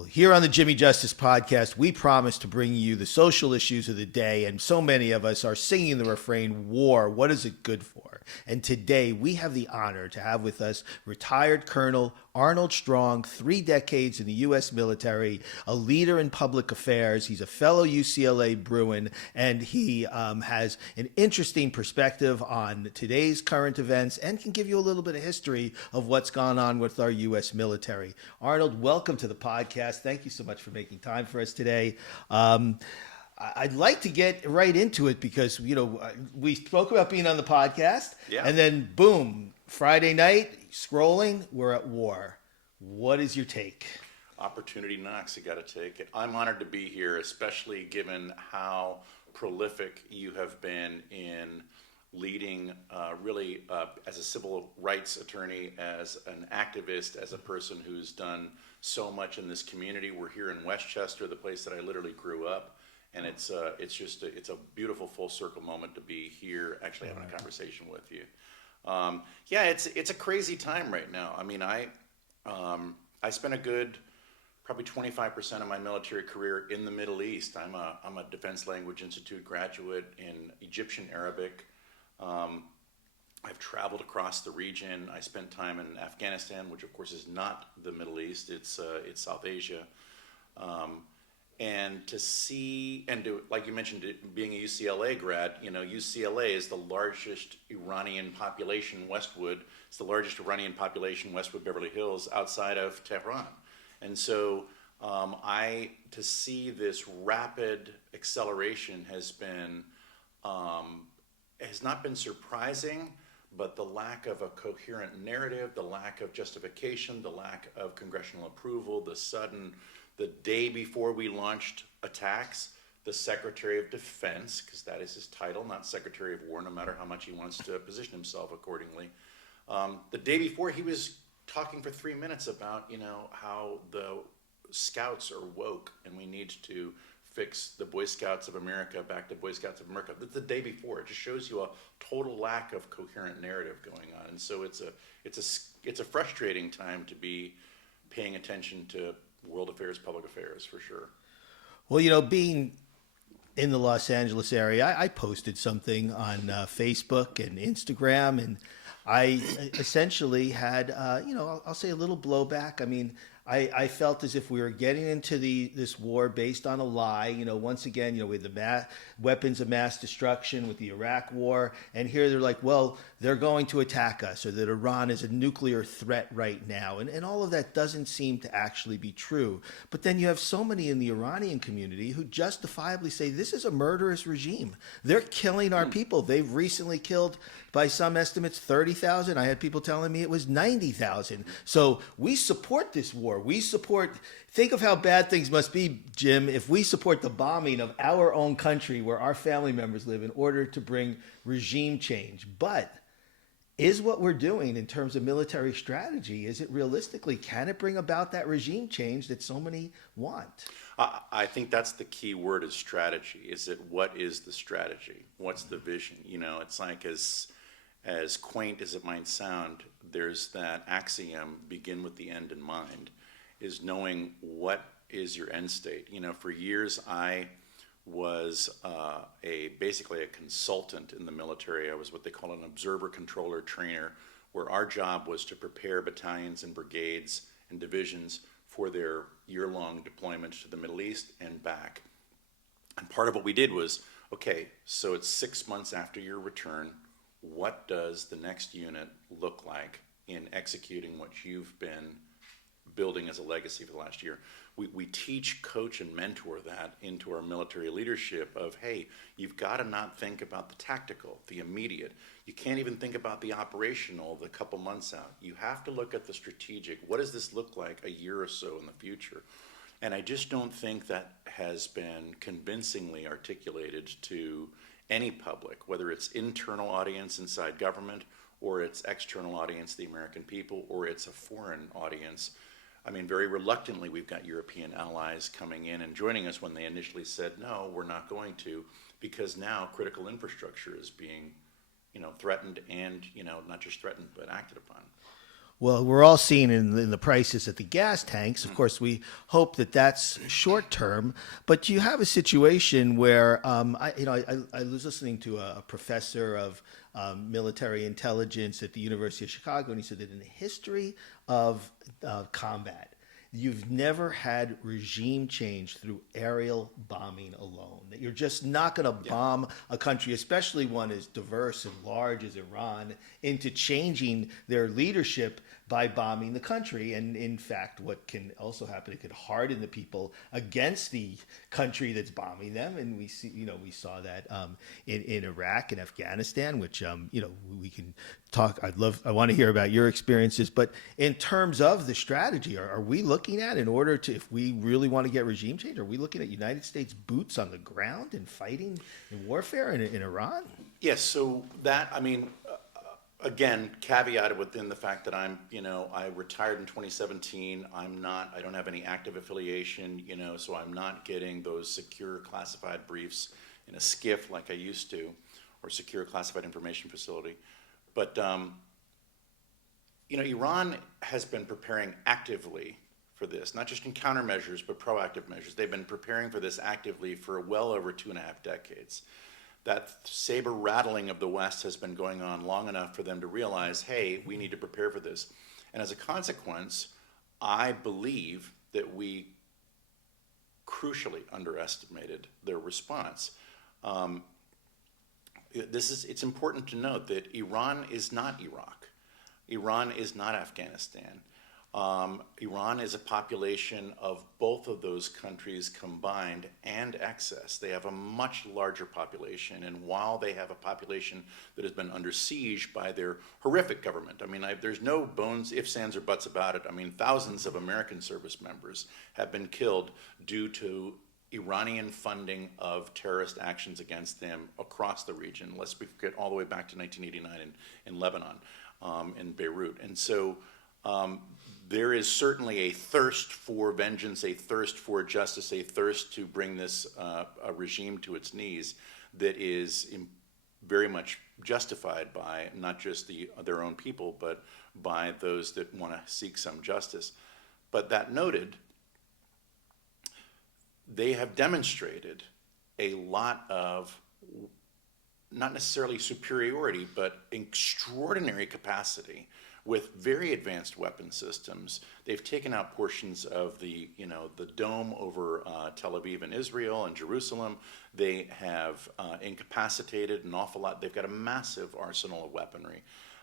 Well, here on the Jimmy Justice Podcast, we promise to bring you the social issues of the day, and so many of us are singing the refrain, war, what is it good for? And today, we have the honor to have with us retired Colonel Arnold Strong, 3 decades in the U.S. military, a leader in public affairs. He's a fellow UCLA Bruin, and he has an interesting perspective on today's current events and can give you a little bit of history of what's gone on with our U.S. military. Arnold, welcome to the podcast. Thank you so much for making time for us today. I'd like to get right into it because, we spoke about being on the podcast, and then boom, Friday night, scrolling, we're at war. What is your take? Opportunity knocks, you got to take it. I'm honored to be here, especially given how prolific you have been in leading as a civil rights attorney, as an activist, as a person who's done so much in this community. We're here in Westchester, the place that I literally grew up. And it's a beautiful full circle moment to be here, actually having a conversation with you. It's a crazy time right now. I mean, I spent a good probably 25% of my military career in the Middle East. I'm a Defense Language Institute graduate in Egyptian Arabic. I've traveled across the region. I spent time in Afghanistan, which of course is not the Middle East. It's South Asia. And to see, and to, like you mentioned, being a UCLA grad, UCLA is the largest Iranian population, Westwood. It's the largest Iranian population, Westwood, Beverly Hills, outside of Tehran. And so to see this rapid acceleration has not been surprising, but the lack of a coherent narrative, the lack of justification, the lack of congressional approval, the day before we launched attacks, the Secretary of Defense, because that is his title, not Secretary of War, no matter how much he wants to position himself accordingly. The day before, he was talking for 3 minutes about, how the Scouts are woke and we need to fix the Boy Scouts of America back to Boy Scouts of America. That's the day before. It just shows you a total lack of coherent narrative going on. And so it's a frustrating time to be paying attention to world affairs, public affairs, for sure. Well, being in the Los Angeles area, I posted something on Facebook and Instagram, and I essentially had, I'll say a little blowback. I mean, I felt as if we were getting into this war based on a lie. Once again, with the weapons of mass destruction with the Iraq war, and here they're like, well, they're going to attack us, or that Iran is a nuclear threat right now, and all of that doesn't seem to actually be true. But then you have so many in the Iranian community who justifiably say this is a murderous regime. They're killing our people. They've recently killed, by some estimates, 30,000. I had people telling me it was 90,000. So we support this war. Think of how bad things must be, Jim, if we support the bombing of our own country where our family members live in order to bring regime change. But is what we're doing in terms of military strategy, is it realistically, can it bring about that regime change that so many want? I think that's the key word, is strategy. What is the strategy? What's the vision? It's like, as quaint as it might sound, there's that axiom, begin with the end in mind, is knowing what is your end state. For years I was basically a consultant in the military. I was what they call an observer, controller, trainer, where our job was to prepare battalions and brigades and divisions for their year-long deployment to the Middle East and back. And part of what we did was, okay, so it's 6 months after your return, what does the next unit look like in executing what you've been building as a legacy for the last year? We teach, coach, and mentor that into our military leadership of, hey, you've got to not think about the tactical, the immediate. You can't even think about the operational, the couple months out. You have to look at the strategic. What does this look like a year or so in the future? And I just don't think that has been convincingly articulated to any public, whether it's internal audience inside government, or it's external audience, the American people, or it's a foreign audience. I mean, very reluctantly, we've got European allies coming in and joining us when they initially said, no, we're not going to, because now critical infrastructure is being, threatened and, not just threatened, but acted upon. Well, we're all seeing in the prices at the gas tanks. Of course, we hope that that's short term. But you have a situation where, I was listening to a professor of military intelligence at the University of Chicago, and he said that in the history of combat, you've never had regime change through aerial bombing alone. That you're just not going to bomb a country, especially one as diverse and large as Iran, into changing their leadership by bombing the country. And in fact, what can also happen, it could harden the people against the country that's bombing them. And we saw that in Iraq and Afghanistan, which we can talk. I want to hear about your experiences. But in terms of the strategy, are we looking at, in order to, if we really want to get regime change, are we looking at United States boots on the ground and fighting in warfare in Iran? Yes. So that, again, caveated within the fact that I retired in 2017. I don't have any active affiliation, so I'm not getting those secure classified briefs in a skiff like I used to, or secure classified information facility. But, Iran has been preparing actively for this, not just in countermeasures, but proactive measures. They've been preparing for this actively for well over 2.5 decades. That saber rattling of the West has been going on long enough for them to realize, hey, we need to prepare for this. And as a consequence, I believe that we crucially underestimated their response. It's important to note that Iran is not Iraq. Iran is not Afghanistan. Iran is a population of both of those countries combined and excess. They have a much larger population, and while they have a population that has been under siege by their horrific government, there's no bones, ifs, ands, or buts about it. Thousands of American service members have been killed due to Iranian funding of terrorist actions against them across the region. Let's get all the way back to 1989 in Lebanon, in Beirut. And so there is certainly a thirst for vengeance, a thirst for justice, a thirst to bring this a regime to its knees that is very much justified by not just their own people, but by those that want to seek some justice. But that noted, they have demonstrated a lot of, not necessarily superiority, but extraordinary capacity with very advanced weapon systems. They've taken out portions of the dome over Tel Aviv and Israel and Jerusalem. They have incapacitated an awful lot. They've got a massive arsenal of weaponry.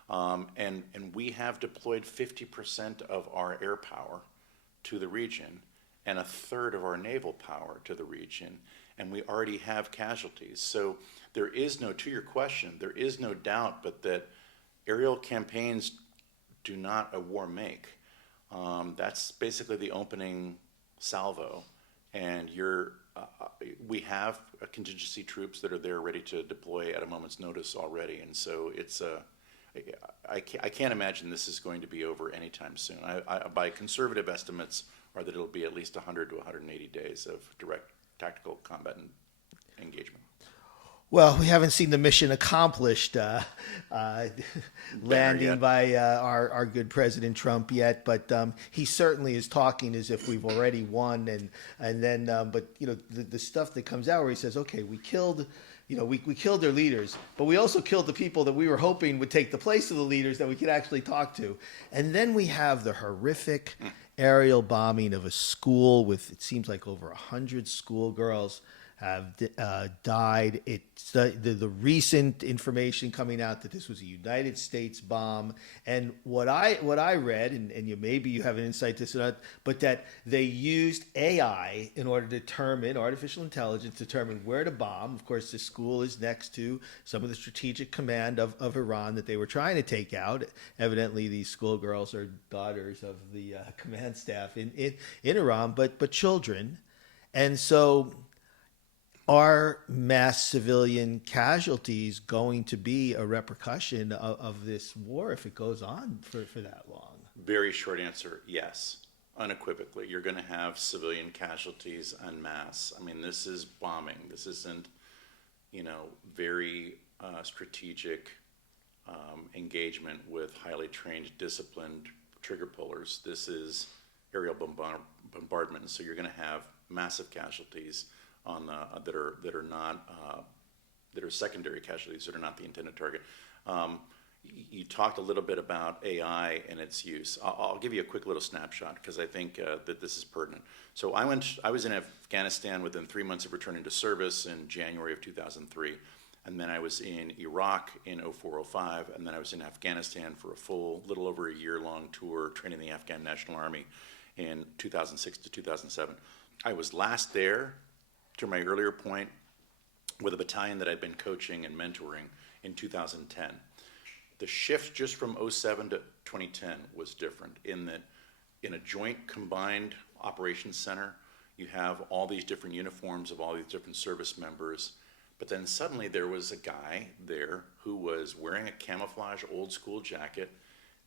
And we have deployed 50% of our air power to the region and a third of our naval power to the region, and we already have casualties. So there is no, to your question, there is no doubt but that aerial campaigns do not a war make. That's basically the opening salvo, and we have contingency troops that are there ready to deploy at a moment's notice already, and so I can't imagine this is going to be over anytime soon. By conservative estimates, are that it'll be at least 100 to 180 days of direct tactical combat engagement. Well, we haven't seen the mission accomplished landing by our good President Trump yet, but he certainly is talking as if we've already won. And then, the stuff that comes out where he says, okay, we killed. We killed their leaders, but we also killed the people that we were hoping would take the place of the leaders that we could actually talk to. And then we have the horrific aerial bombing of a school with, it seems like, over 100 schoolgirls have died. It's the recent information coming out that this was a United States bomb. And what I read, and maybe you have an insight to this, but that they used AI in order to determine, artificial intelligence, determine where to bomb. Of course, the school is next to some of the strategic command of Iran that they were trying to take out. Evidently, these schoolgirls are daughters of the command staff in Iran, but children. And so, are mass civilian casualties going to be a repercussion of this war if it goes on for that long? Very short answer, yes. Unequivocally, you're going to have civilian casualties en masse. This is bombing. This isn't, very strategic engagement with highly trained, disciplined, trigger pullers. This is aerial bombardment, so you're going to have massive casualties on that are not that are secondary casualties that are not the intended target. You talked a little bit about AI and its use. I'll give you a quick little snapshot because I think that this is pertinent. So I was in Afghanistan within 3 months of returning to service in January of 2003. And then I was in Iraq in 04-05, and then I was in Afghanistan for a little over a year-long tour training the Afghan National Army in 2006 to 2007. I was last there, to my earlier point, with a battalion that I'd been coaching and mentoring in 2010. The shift just from 07 to 2010 was different in that in a joint combined operations center, you have all these different uniforms of all these different service members. But then suddenly there was a guy there who was wearing a camouflage old school jacket,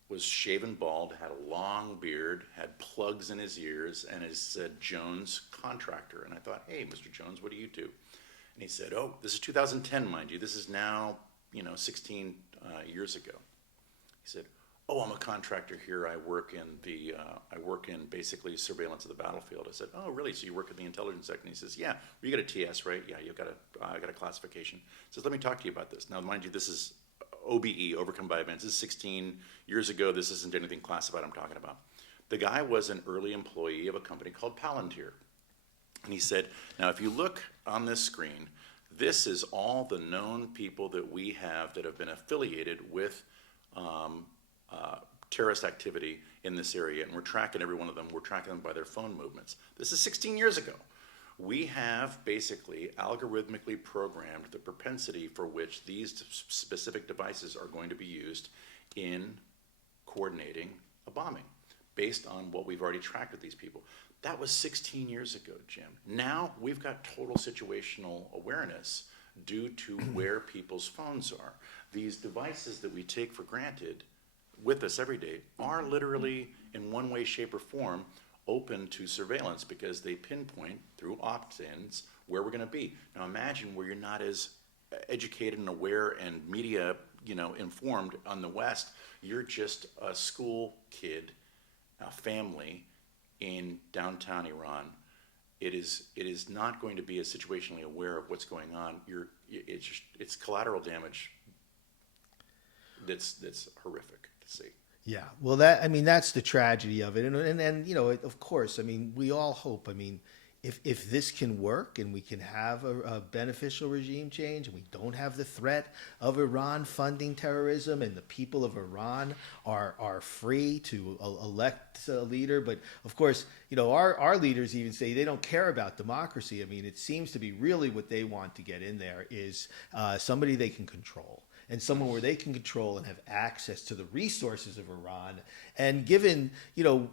was shaven bald, had a long beard, had plugs in his ears, and it said Jones Contractor. And I thought, hey, Mr. Jones, what do you do? And he said, oh, this is 2010, mind you. This is now, 16 years ago. He said, oh, I'm a contractor here. I work in basically surveillance of the battlefield. I said, oh, really? So you work in the intelligence sector? And he says, yeah. You got a TS, right? Yeah, I got a classification. He says, let me talk to you about this. Now, mind you, this is OBE, overcome by events. This is 16 years ago. This isn't anything classified I'm talking about. The guy was an early employee of a company called Palantir. And he said, now, if you look on this screen, this is all the known people that we have that have been affiliated with terrorist activity in this area, and we're tracking every one of them. We're tracking them by their phone movements. This is 16 years ago. We have basically algorithmically programmed the propensity for which these specific devices are going to be used in coordinating a bombing based on what we've already tracked with these people. That was 16 years ago, Jim. Now we've got total situational awareness due to where people's phones are. These devices that we take for granted with us every day are literally, in one way, shape, or form, open to surveillance because they pinpoint through opt-ins where we're going to be. Now imagine where you're not as educated and aware and media, informed on the West. You're just a school kid, a family in downtown Iran. It is not going to be as situationally aware of what's going on. It's collateral damage that's horrific to see. Yeah, well, that's the tragedy of it, and of course, we all hope. If this can work and we can have a beneficial regime change, and we don't have the threat of Iran funding terrorism, and the people of Iran are free to elect a leader, but of course, our leaders even say they don't care about democracy. It seems to be really what they want to get in there is somebody they can control. And someone where they can control and have access to the resources of Iran. And given,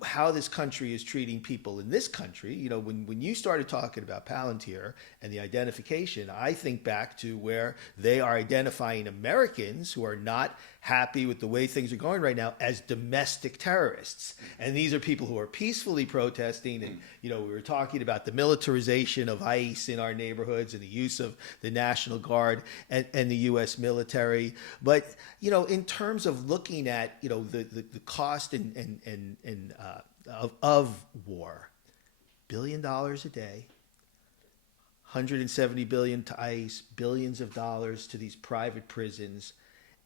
how this country is treating people in this country, when you started talking about Palantir and the identification, I think back to where they are identifying Americans who are not happy with the way things are going right now as domestic terrorists. And these are people who are peacefully protesting. And, we were talking about the militarization of ICE in our neighborhoods and the use of the National Guard and the U.S. military. But, in terms of looking at, the cost of war, $1 billion a day, 170 billion to ICE, billions of dollars to these private prisons.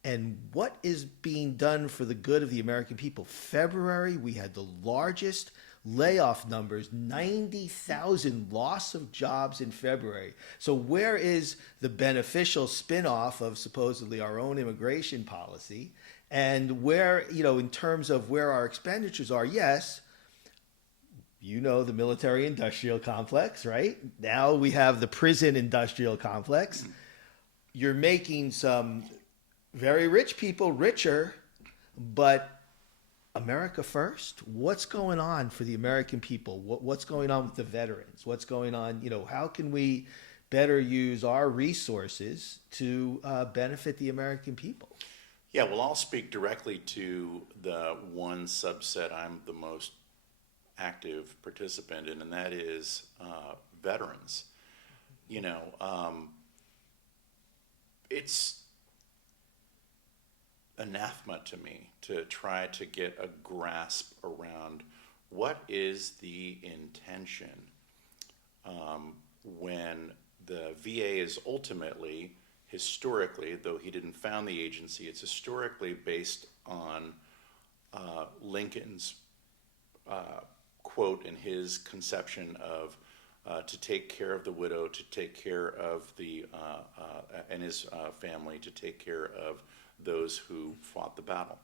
And what is being done for the good of the American people? February, we had the largest layoff numbers, 90,000 loss of jobs in February. So where is the beneficial spinoff of supposedly our own immigration policy? And where, in terms of where our expenditures are, yes, the military industrial complex, right? Now we have the prison industrial complex. You're making some very rich people richer, but America first? What's going on for the American people? What's going on with the veterans? What's going on? How can we better use our resources to benefit the American people? Yeah, well, I'll speak directly to the one subset I'm the most active participant in, and that is veterans. anathema to me to try to get a grasp around what is the intention when the VA is ultimately, historically, though he didn't found the agency, it's historically based on Lincoln's quote in his conception of to take care of the widow, to take care of the and his family, to take care of those who fought the battle.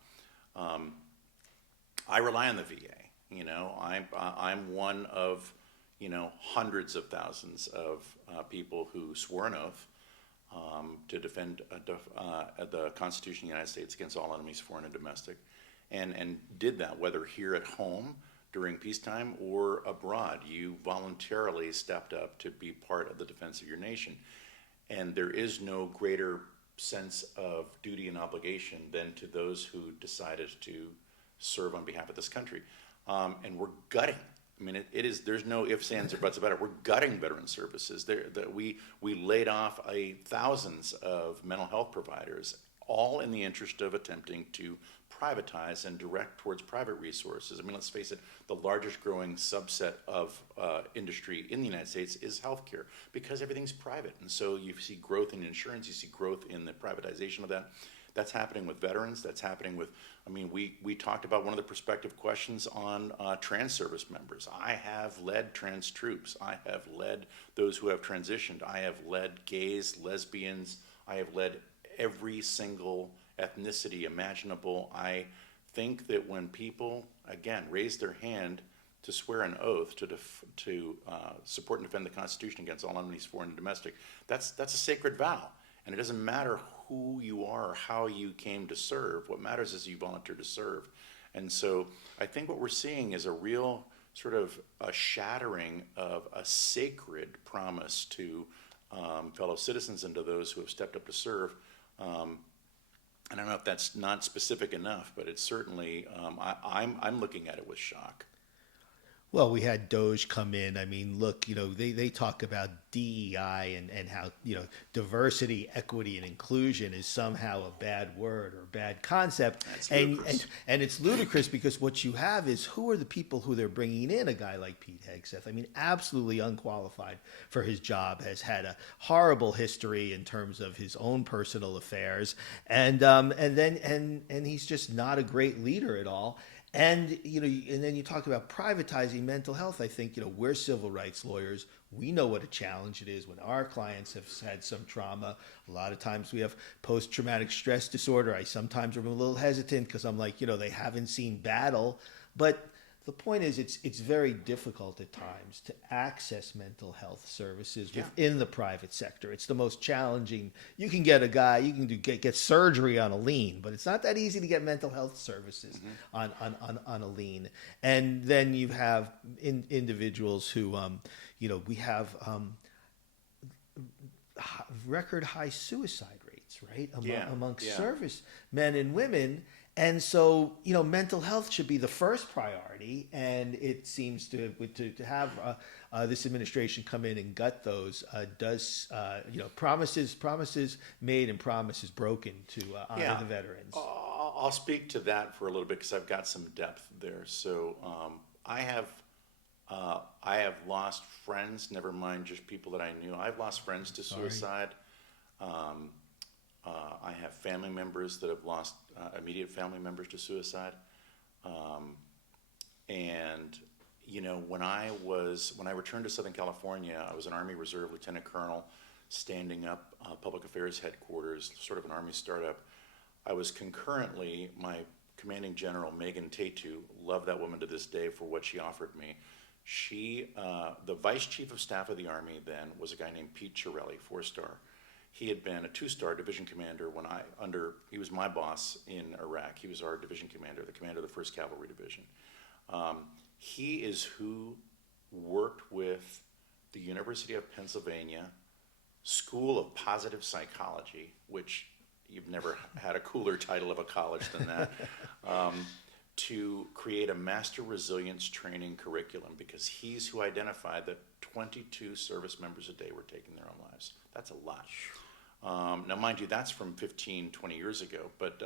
I rely on the VA. You know, I'm one of, you know, hundreds of thousands of people who swore an oath to defend the Constitution of the United States against all enemies, foreign and domestic, and did that whether here at home during peacetime or abroad. You voluntarily stepped up to be part of the defense of your nation, and there is no greater sense of duty and obligation than to those who decided to serve on behalf of this country. And we're gutting. I mean, it is. There's no ifs, ands, or buts about it. We're gutting veteran services. We laid off thousands of mental health providers, all in the interest of attempting to privatize and direct towards private resources. I mean, let's face it, the largest growing subset of industry in the United States is healthcare because everything's private. And so you see growth in insurance, you see growth in the privatization of that. That's happening with veterans. That's happening with, I mean, we talked about one of the prospective questions on trans service members. I have led trans troops. I have led those who have transitioned. I have led gays, lesbians. I have led every single ethnicity imaginable. I think that when people, again, raise their hand to swear an oath to support and defend the Constitution against all enemies, foreign and domestic, that's a sacred vow. And it doesn't matter who you are or how you came to serve. What matters is you volunteered to serve. And so I think what we're seeing is a real sort of a shattering of a sacred promise to fellow citizens and to those who have stepped up to serve. I don't know if that's not specific enough, but it's certainly, I'm looking at it with shock. Well, we had Doge come in. I mean, look, you know, they talk about DEI and how, you know, diversity, equity, and inclusion is somehow a bad word or a bad concept. That's and, ludicrous. and it's ludicrous because what you have is who are the people who they're bringing in? A guy like Pete Hegseth. I mean, absolutely unqualified for his job, has had a horrible history in terms of his own personal affairs. And he's just not a great leader at all. And, you know, and then you talk about privatizing mental health. I think, you know, we're civil rights lawyers. We know what a challenge it is when our clients have had some trauma. A lot of times we have post-traumatic stress disorder. I sometimes am a little hesitant because I'm like, you know, they haven't seen battle. But the point is, it's very difficult at times to access mental health services within the private sector. It's the most challenging. You can get a guy, you can get surgery on a lien, but it's not that easy to get mental health services on a lien. And then you have individuals who, you know, we have record high suicide rates, right, amongst servicemen and women. And so, you know, mental health should be the first priority, and it seems to have this administration come in and gut those you know, promises made and promises broken to honor the veterans. I'll speak to that for a little bit because I've got some depth there. So I have lost friends. Never mind just people that I knew. I've lost friends to suicide. I have family members that have lost immediate family members to suicide. And, you know, when I returned to Southern California, I was an Army Reserve Lieutenant Colonel standing up public affairs headquarters, sort of an Army startup. I was concurrently, my commanding general, Megan Tatu, love that woman to this day for what she offered me. She, the Vice Chief of Staff of the Army then was a guy named Pete Chiarelli, 4-star. He had been a 2-star division commander when he was my boss in Iraq. He was our division commander, the commander of the 1st Cavalry Division. He is who worked with the University of Pennsylvania School of Positive Psychology, which you've never had a cooler title of a college than that, to create a master resilience training curriculum because he's who identified that 22 service members a day were taking their own lives. That's a lot. Now, mind you, that's from 15, 20 years ago, but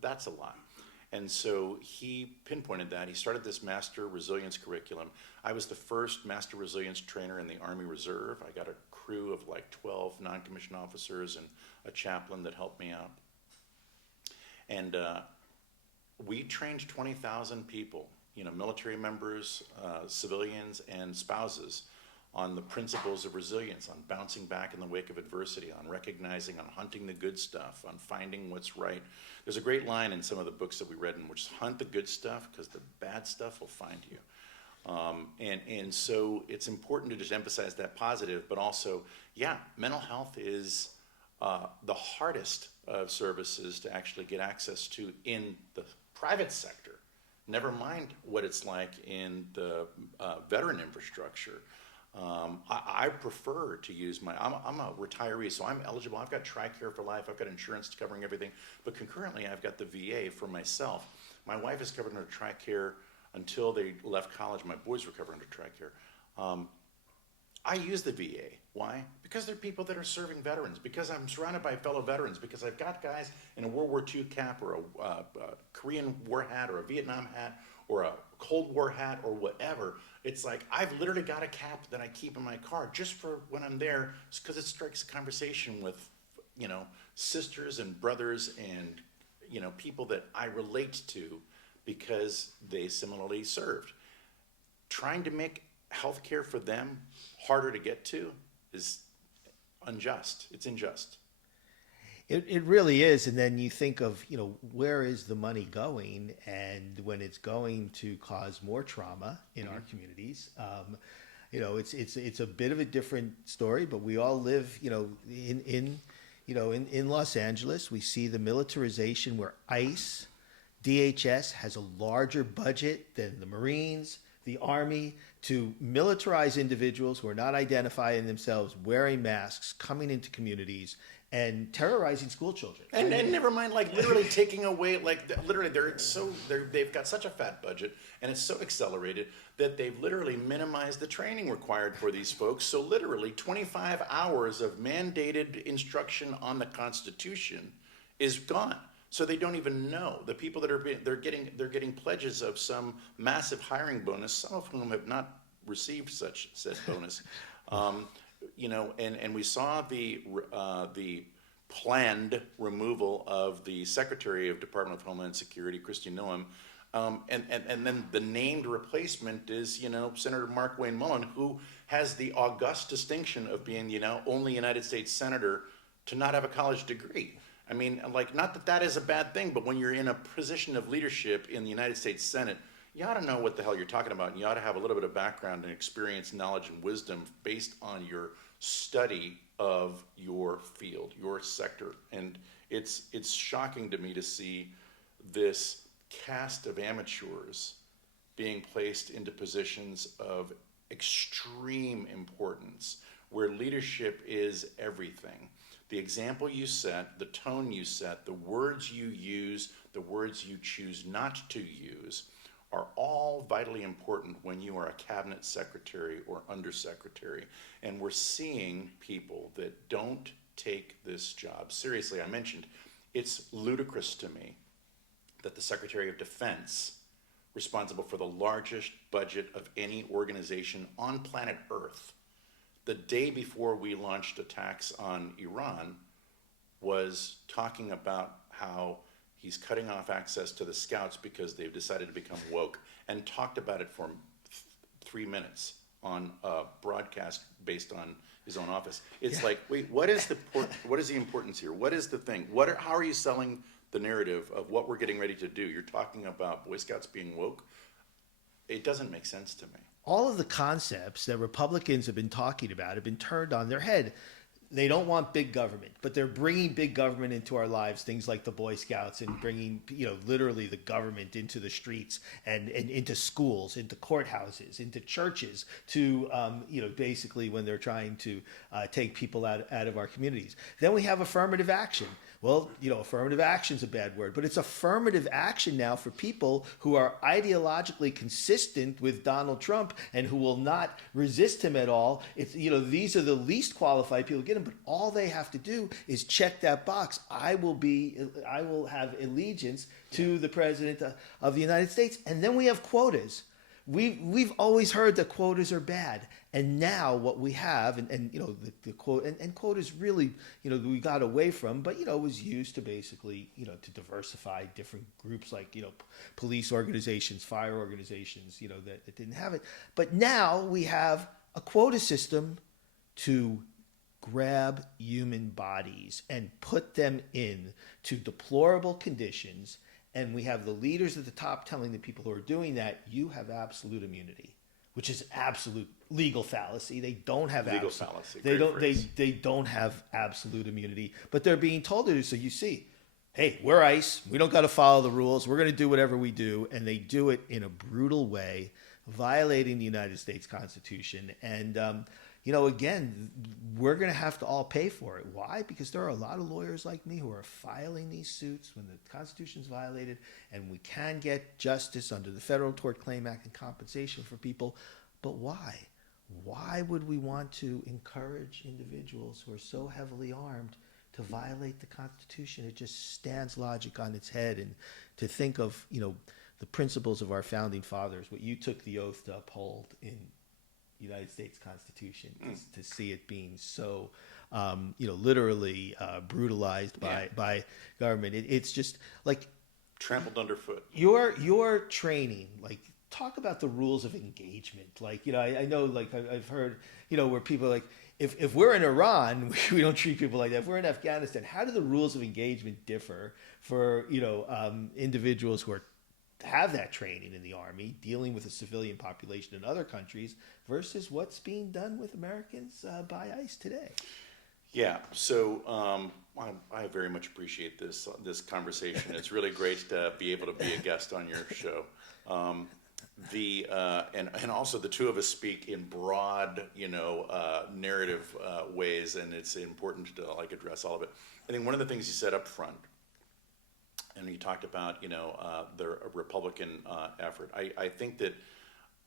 that's a lot. And so he pinpointed that. He started this master resilience curriculum. I was the first master resilience trainer in the Army Reserve. I got a crew of like 12 non-commissioned officers and a chaplain that helped me out. And we trained 20,000 people, military members, civilians, and spouses, on the principles of resilience, on bouncing back in the wake of adversity, on recognizing, on hunting the good stuff, on finding what's right. There's a great line in some of the books that we read in which hunt the good stuff because the bad stuff will find you. And so it's important to just emphasize that positive, but also, mental health is the hardest of services to actually get access to in the private sector. Never mind what it's like in the veteran infrastructure. I prefer to use I'm a retiree, so I'm eligible. I've got TRICARE for life. I've got insurance covering everything. But concurrently, I've got the VA for myself. My wife is covered under TRICARE until they left college. My boys were covered under TRICARE. I use the VA. Why? Because they're people that are serving veterans, because I'm surrounded by fellow veterans, because I've got guys in a World War II cap or a Korean War hat or a Vietnam hat or a Cold War hat or whatever. It's like I've literally got a cap that I keep in my car just for when I'm there, because it strikes a conversation with, sisters and brothers and, people that I relate to because they similarly served. Trying to make healthcare for them harder to get to is unjust. It's unjust. It really is. And then you think of, where is the money going? And when it's going to cause more trauma in our communities, it's a bit of a different story, but we all live, in Los Angeles. We see the militarization where ICE, DHS has a larger budget than the Marines, the Army, to militarize individuals who are not identifying themselves, wearing masks, coming into communities, and terrorizing school children. And never mind, like literally taking away, literally they've got such a fat budget, and it's so accelerated that they've literally minimized the training required for these folks. So literally 25 hours of mandated instruction on the Constitution is gone. So they don't even know. The people that they're getting pledges of some massive hiring bonus, some of whom have not received said bonus. And we saw the planned removal of the Secretary of Department of Homeland Security, Kristi Noem, and then the named replacement is Senator Mark Wayne Mullen, who has the august distinction of being only United States senator to not have a college degree. I mean, not that is a bad thing, but when you're in a position of leadership in the United States Senate, you ought to know what the hell you're talking about, and you ought to have a little bit of background and experience, knowledge, and wisdom based on your study of your field, your sector. And it's shocking to me to see this cast of amateurs being placed into positions of extreme importance, where leadership is everything. The example you set, the tone you set, the words you use, the words you choose not to use are all vitally important when you are a cabinet secretary or undersecretary. And we're seeing people that don't take this job seriously. I mentioned it's ludicrous to me that the Secretary of Defense, responsible for the largest budget of any organization on planet Earth, the day before we launched attacks on Iran, was talking about how he's cutting off access to the scouts because they've decided to become woke, and talked about it for 3 minutes on a broadcast based on his own office. It's like, wait, what is the importance here? What is the thing? How are you selling the narrative of what we're getting ready to do? You're talking about Boy Scouts being woke? It doesn't make sense to me. All of the concepts that Republicans have been talking about have been turned on their head. They don't want big government, but they're bringing big government into our lives, things like the Boy Scouts, and bringing, literally the government into the streets and into schools, into courthouses, into churches, to, basically when they're trying to take people out of our communities. Then we have affirmative action. Well, affirmative action is a bad word, but it's affirmative action now for people who are ideologically consistent with Donald Trump and who will not resist him at all. It's, these are the least qualified people. them, but all they have to do is check that box. I will have allegiance to the president of the United States. And then we have quotas. We've always heard that quotas are bad. And now what we have, and you know, the quote, and quotas really, you know, we got away from, but, you know, it was used to basically, you know, to diversify different groups like, you know, police organizations, fire organizations, you know, that didn't have it. But now we have a quota system to grab human bodies and put them in to deplorable conditions. And we have the leaders at the top telling the people who are doing that, you have absolute immunity, which is absolute legal fallacy. They don't have Legal fallacy. They Great don't. phrase. They don't have absolute immunity, but they're being told to do. So you see, hey, we're ICE. We don't got to follow the rules. We're going to do whatever we do, and they do it in a brutal way, violating the United States Constitution. And you know, again, we're going to have to all pay for it. Why? Because there are a lot of lawyers like me who are filing these suits when the Constitution is violated, and we can get justice under the Federal Tort Claim Act and compensation for people. But why? Why would we want to encourage individuals who are so heavily armed to violate the Constitution? It just stands logic on its head. And to think of, you know, the principles of our founding fathers, what you took the oath to uphold in United States Constitution, to see it being so, you know, literally brutalized by government. It's just like Trampled underfoot. your training. Like, talk about the rules of engagement. Like, you know, I know, like I've heard, you know, where people are like, if we're in Iran, we don't treat people like that. If we're in Afghanistan, how do the rules of engagement differ for, you know, individuals who have that training in the Army, dealing with a civilian population in other countries, versus what's being done with Americans by ICE today? Yeah, so I very much appreciate this conversation. It's really great to be able to be a guest on your show. And also the two of us speak in broad, you know, narrative ways, and it's important to like address all of it. I think one of the things you said up front, and you talked about, you know, the Republican effort. I think that,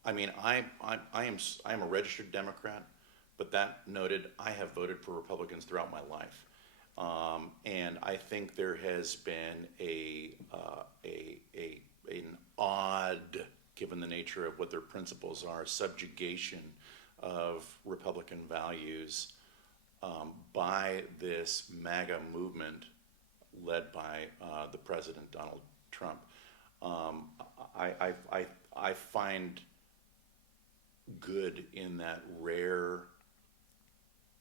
I mean, I am a registered Democrat, but that noted, I have voted for Republicans throughout my life, and I think there has been an odd, given the nature of what their principles are, subjugation of Republican values by this MAGA movement led by the President Donald Trump. I find good in that rare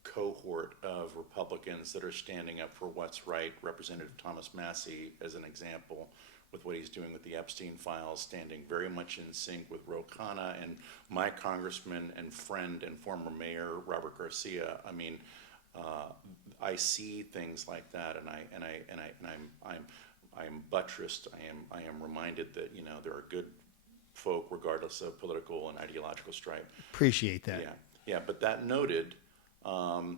cohort of Republicans that are standing up for what's right. Representative Thomas Massey, as an example, with what he's doing with the Epstein files, standing very much in sync with Ro Khanna and my congressman and friend and former mayor Robert Garcia. I mean, I see things like that, and I'm buttressed. I am reminded that, you know, there are good folk regardless of political and ideological stripe. Appreciate that. Yeah. But that noted, I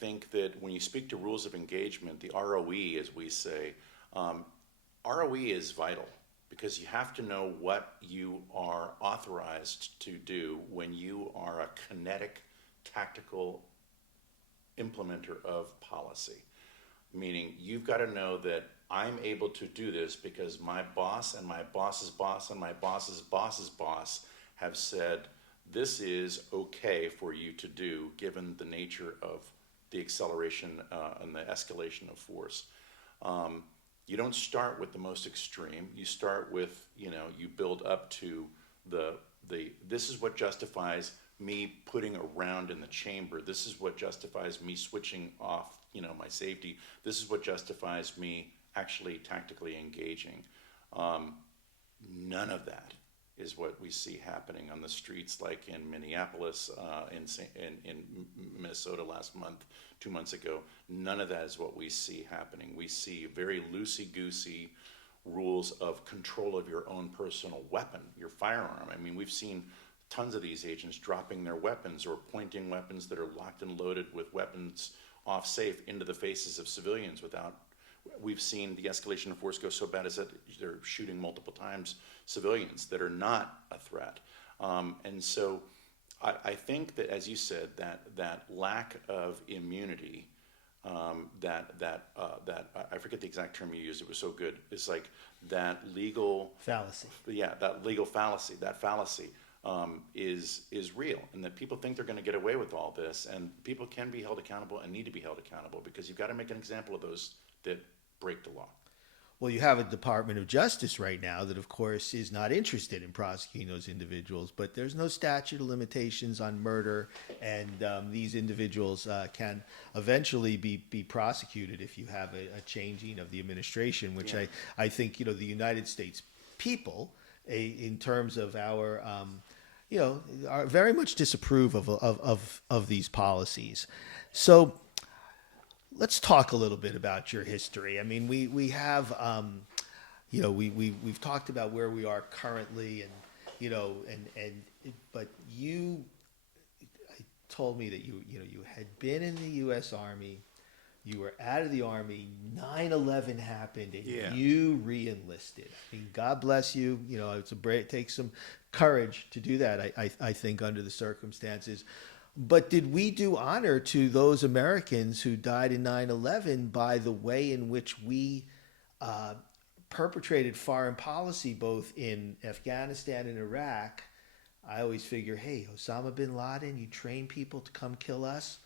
think that when you speak to rules of engagement, the ROE, as we say, ROE is vital, because you have to know what you are authorized to do when you are a kinetic, tactical implementer of policy. Meaning, you've got to know that I'm able to do this because my boss and my boss's boss and my boss's boss's boss have said this is okay for you to do, given the nature of the acceleration and the escalation of force. You don't start with the most extreme. You start with, you know, you build up to this is what justifies me putting a round in the chamber. This is what justifies me switching off, you know, my safety. This is what justifies me actually tactically engaging. None of that is what we see happening on the streets, like in Minneapolis, in Minnesota last month, 2 months ago. None of that is what we see happening. We see very loosey-goosey rules of control of your own personal weapon, your firearm. I mean, we've seen tons of these agents dropping their weapons or pointing weapons that are locked and loaded with weapons off safe into the faces of civilians without. We've seen the escalation of force go so bad as that they're shooting multiple times civilians that are not a threat. And so I think that, as you said, that lack of immunity, I forget the exact term you used. It was so good. It's like that legal Fallacy. yeah, that legal fallacy, that fallacy is real, and that people think they're going to get away with all this, and people can be held accountable and need to be held accountable, because you've got to make an example of those that break the law. Well, you have a Department of Justice right now that, of course, is not interested in prosecuting those individuals, but there's no statute of limitations on murder, and these individuals can eventually be prosecuted if you have a changing of the administration, which Yeah. I think, the United States people, in terms of our, are very much disapprove of these policies. So let's talk a little bit about your history. I mean, we have, we've talked about where we are currently, and but you told me that you had been in the U.S. Army, you were out of the Army, 9/11 happened, and Yeah. you re-enlisted. I mean, God bless you. It takes some courage to do that. I think under the circumstances. But did we do honor to those Americans who died in 9/11 by the way in which we perpetrated foreign policy both in Afghanistan and Iraq? I always figure, hey, Osama bin Laden, you train people to come kill us?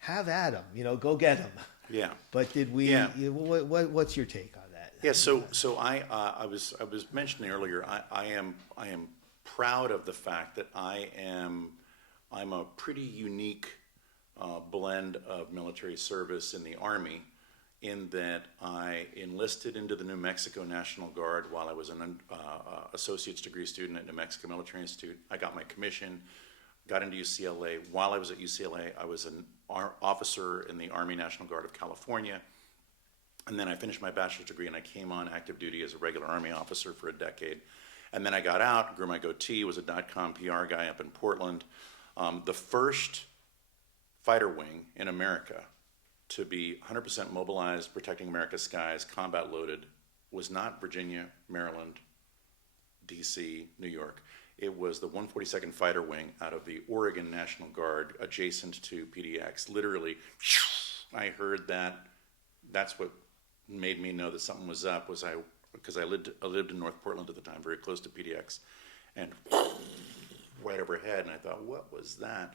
Have at them, go get them. Yeah. But did we? Yeah. What's your take on that? Yeah. So I was mentioning earlier. I am proud of the fact that I'm a pretty unique blend of military service in the Army, in that I enlisted into the New Mexico National Guard while I was an associate's degree student at New Mexico Military Institute. I got my commission, got into UCLA. While I was at UCLA, I was an officer in the Army National Guard of California. And then I finished my bachelor's degree, and I came on active duty as a regular Army officer for a decade. And then I got out, grew my goatee, was a .com PR guy up in Portland. The first fighter wing in America to be 100% mobilized, protecting America's skies, combat loaded, was not Virginia, Maryland, DC, New York. It was the 142nd Fighter Wing out of the Oregon National Guard, adjacent to PDX. Literally, I heard that. That's what made me know that something was up. Because I lived in North Portland at the time, very close to PDX, and right overhead, and I thought, what was that?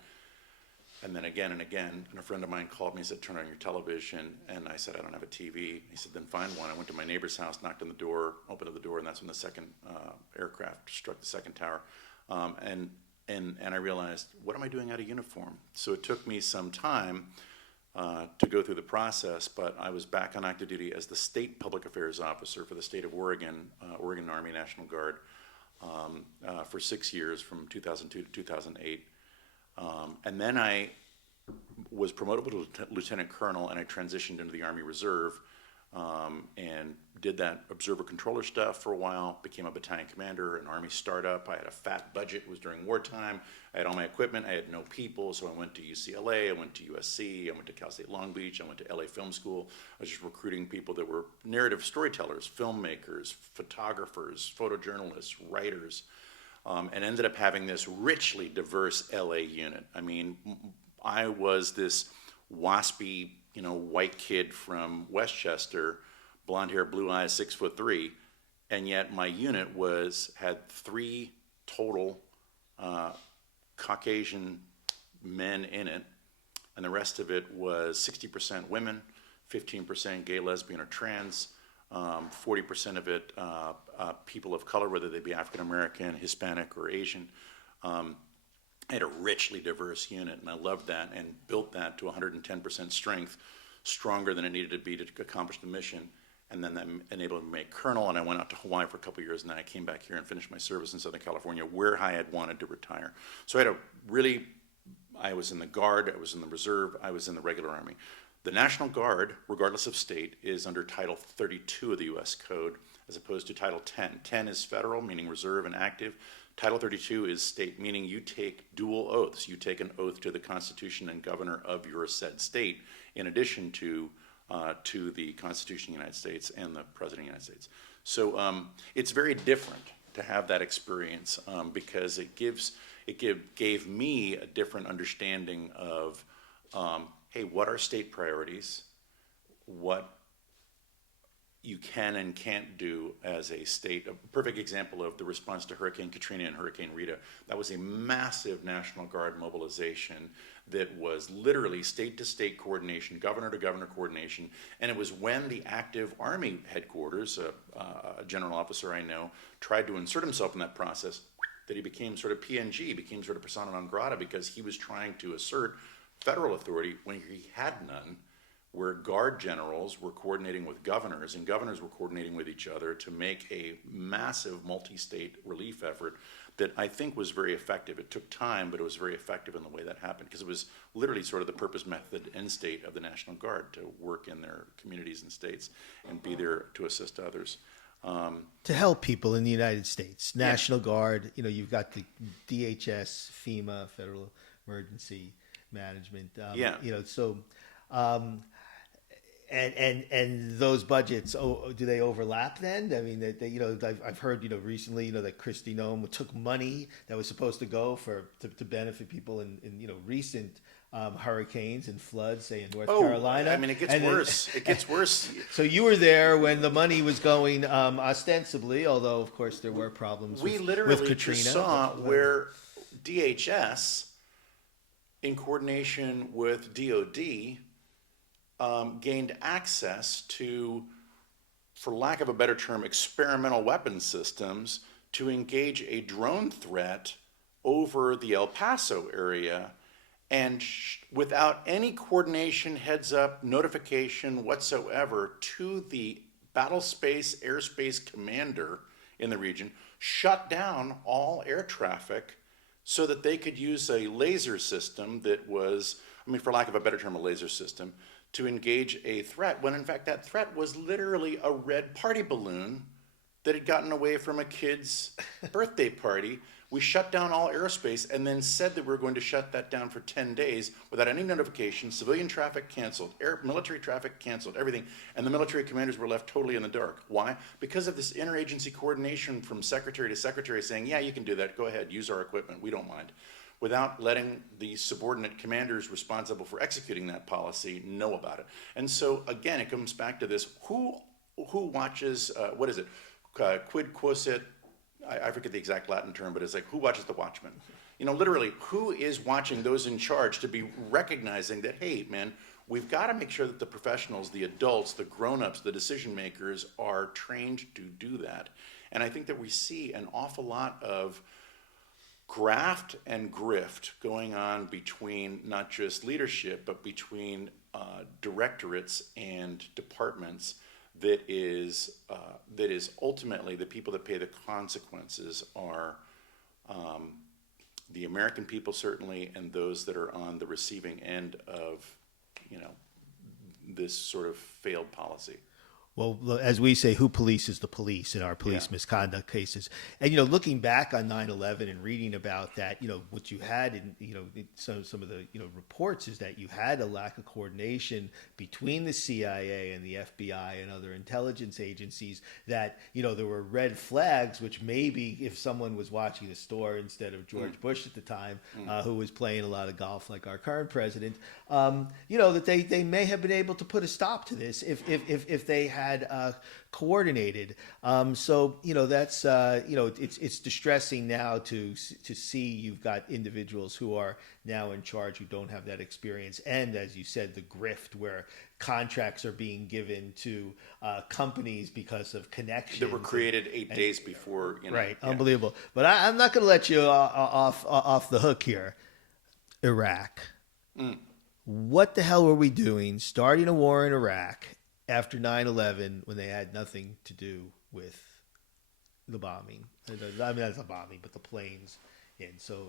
And then again and again, and a friend of mine called me and said, turn on your television. And I said, I don't have a TV. He said, then find one. I went to my neighbor's house, knocked on the door, opened up the door, and that's when the second aircraft struck the second tower. And I realized, what am I doing out of uniform? So it took me some time to go through the process, but I was back on active duty as the state public affairs officer for the state of Oregon, Oregon Army National Guard, for 6 years, from 2002 to 2008. And then I was promoted to lieutenant colonel, and I transitioned into the Army Reserve, and did that observer controller stuff for a while, became a battalion commander, an Army startup. I had a fat budget, it was during wartime. I had all my equipment, I had no people, so I went to UCLA, I went to USC, I went to Cal State Long Beach, I went to LA Film School. I was just recruiting people that were narrative storytellers, filmmakers, photographers, photojournalists, writers, and ended up having this richly diverse LA unit. I mean, I was this waspy, white kid from Westchester, blonde hair, blue eyes, 6'3", and yet my unit had 3 total Caucasian men in it, and the rest of it was 60% women, 15% gay, lesbian, or trans, 40% of it people of color, whether they be African American, Hispanic, or Asian. I had a richly diverse unit, and I loved that, and built that to 110% strength, stronger than it needed to be to accomplish the mission. And then that enabled me to make colonel, and I went out to Hawaii for a couple of years, and then I came back here and finished my service in Southern California, where I had wanted to retire. So I was in the Guard, I was in the Reserve, I was in the regular Army. The National Guard, regardless of state, is under Title 32 of the U.S. Code, as opposed to Title 10. 10 is federal, meaning reserve and active. Title 32 is state, meaning you take dual oaths. You take an oath to the Constitution and governor of your said state, in addition to the Constitution of the United States and the President of the United States. So it's very different to have that experience, because it gives gave me a different understanding of, hey, what are state priorities? What you can and can't do as a state. A perfect example of the response to Hurricane Katrina and Hurricane Rita. That was a massive National Guard mobilization that was literally state-to-state coordination, governor-to-governor coordination, and it was when the active Army headquarters, a general officer I know, tried to insert himself in that process, that he became sort of PNG, became sort of persona non grata, because he was trying to assert federal authority when he had none, where guard generals were coordinating with governors and governors were coordinating with each other to make a massive multi-state relief effort that I think was very effective. It took time, but it was very effective in the way that happened, because it was literally sort of the purpose, method, end state of the National Guard to work in their communities and states and be there to assist others. To help people in the United States. National Guard, you've got the DHS, FEMA, Federal Emergency Management. And those budgets, do they overlap then? I mean, I've heard, recently, that Kristi Noem took money that was supposed to go to benefit people in recent hurricanes and floods, say in North Carolina. I mean, it gets worse. It gets worse. So you were there when the money was going ostensibly, although of course there were problems with Katrina. We literally just saw where DHS, in coordination with DOD, gained access to, for lack of a better term, experimental weapon systems to engage a drone threat over the El Paso area, and without any coordination, heads up, notification whatsoever to the battle space airspace commander in the region, shut down all air traffic so that they could use a laser system that was, for lack of a better term, a laser system, to engage a threat, when in fact that threat was literally a red party balloon that had gotten away from a kid's birthday party. We shut down all aerospace and then said that we were going to shut that down for 10 days without any notification. Civilian traffic canceled, military traffic canceled, everything. And the military commanders were left totally in the dark. Why? Because of this interagency coordination from secretary to secretary saying, yeah, you can do that, go ahead, use our equipment, we don't mind, without letting the subordinate commanders responsible for executing that policy know about it. And so, again, it comes back to this, who watches, what is it, quid quosit, I forget the exact Latin term, but it's like, who watches the watchman? Literally, who is watching those in charge to be recognizing that, hey, man, we've got to make sure that the professionals, the adults, the grown-ups, the decision makers are trained to do that. And I think that we see an awful lot of graft and grift going on between not just leadership, but between directorates and departments that is ultimately the people that pay the consequences are the American people, certainly, and those that are on the receiving end of this sort of failed policy. Well, as we say, who polices the police in our police misconduct cases? And, looking back on 9/11 and reading about that, what you had in, some of the, reports is that you had a lack of coordination between the CIA and the FBI and other intelligence agencies, that, there were red flags, which maybe if someone was watching the store instead of George Bush at the time, who was playing a lot of golf like our current president, that they may have been able to put a stop to this if they had coordinated. So that's it's distressing now to see you've got individuals who are now in charge who don't have that experience, and as you said, the grift where contracts are being given to companies because of connections that were created 8 days before. Right, unbelievable. But I'm not going to let you off the hook here. Iraq. What the hell were we doing starting a war in Iraq after 9/11 when they had nothing to do with the bombing? That's a bombing, but the planes in. So,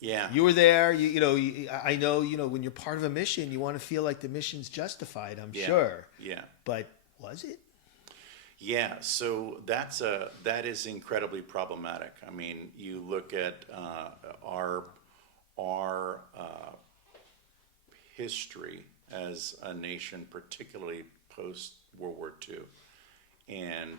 you were there. I know, when you're part of a mission, you want to feel like the mission's justified, I'm sure. Yeah. But was it? Yeah, so that is incredibly problematic. You look at our history as a nation, particularly post World War II, and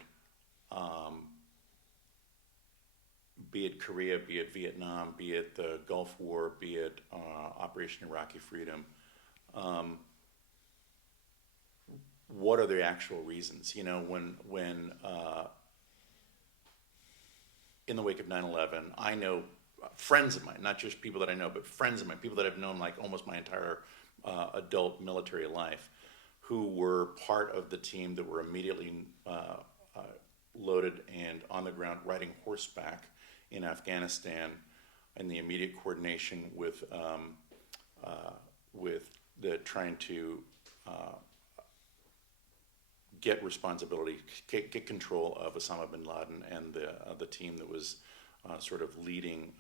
be it Korea, be it Vietnam, be it the Gulf War, be it Operation Iraqi Freedom. What are the actual reasons? You know, when in the wake of 9/11, I know friends of mine, not just people that I know, but friends of mine, people that I've known like almost my entire adult military life, who were part of the team that were immediately loaded and on the ground riding horseback in Afghanistan, in the immediate coordination with the trying to get responsibility, get control of Osama bin Laden and the team that was sort of leading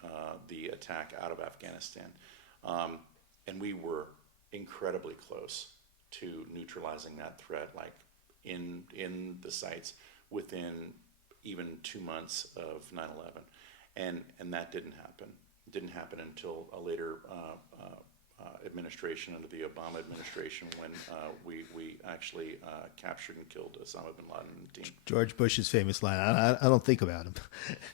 the attack out of Afghanistan. And we were incredibly close to neutralizing that threat, like in the sites within even 2 months of 9/11. And that didn't happen. It didn't happen until a later administration, under the Obama administration, when we actually captured and killed Osama bin Laden and the team. George Bush's famous line, I don't think about him.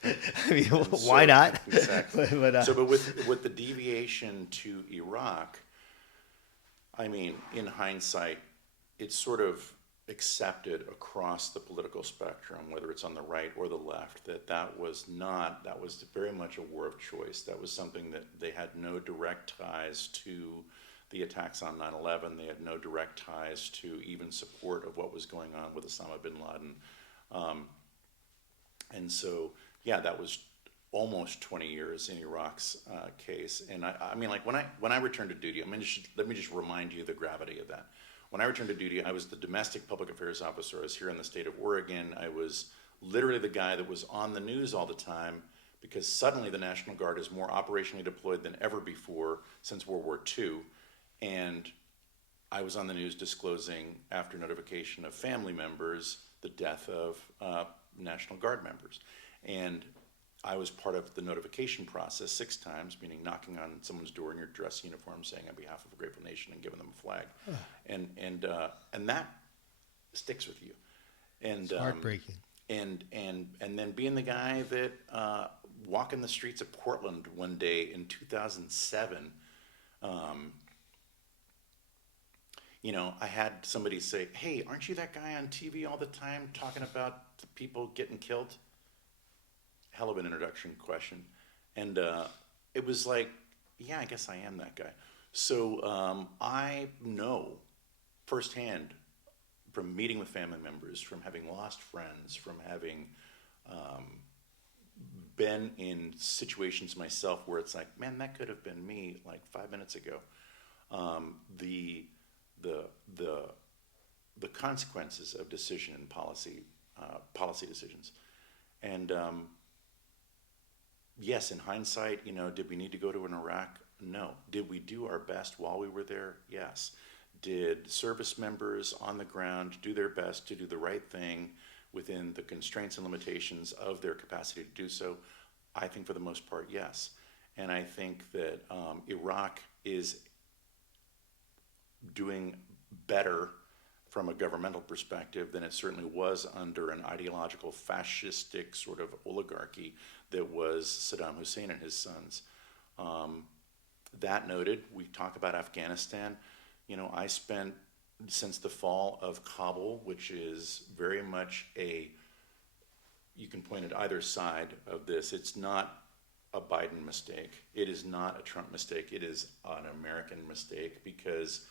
I mean, And why not? Exactly. but So, but with the deviation to Iraq, I mean, in hindsight, it's sort of accepted across the political spectrum, whether it's on the right or the left, that was very much a war of choice. That was something that they had no direct ties to the attacks on 9/11. They had no direct ties to even support of what was going on with Osama bin Laden. And so, yeah, that was almost 20 years in Iraq's case. And I mean, like when I returned to duty, I mean, let me just remind you the gravity of that. When I returned to duty, I was the domestic public affairs officer. I was here in the state of Oregon. I was literally the guy that was on the news all the time, because suddenly the National Guard is more operationally deployed than ever before since World War II. And I was on the news disclosing, after notification of family members, the death of National Guard members. And I was part of the notification process 6 times, meaning knocking on someone's door in your dress uniform, saying on behalf of a grateful nation and giving them a flag, and that sticks with you. And it's heartbreaking. And then being the guy that walking the streets of Portland one day in 2007, you know, I had somebody say, "Hey, aren't you that guy on TV all the time talking about the people getting killed?" Hell of an introduction question. And it was like, yeah, I guess I am that guy. So I know firsthand, from meeting with family members, from having lost friends, from having been in situations myself where it's like, man, that could have been me like 5 minutes ago. The consequences of decision and policy decisions. And yes, in hindsight, you know, did we need to go to an Iraq? No. Did we do our best while we were there? Yes. Did service members on the ground do their best to do the right thing within the constraints and limitations of their capacity to do so? I think for the most part, yes. And I think that Iraq is doing better from a governmental perspective than it certainly was under an ideological fascistic sort of oligarchy that was Saddam Hussein and his sons. That noted, we talk about Afghanistan. You know, I spent, since the fall of Kabul, which is very much you can point at either side of this. It's not a Biden mistake. It is not a Trump mistake. It is an American mistake, because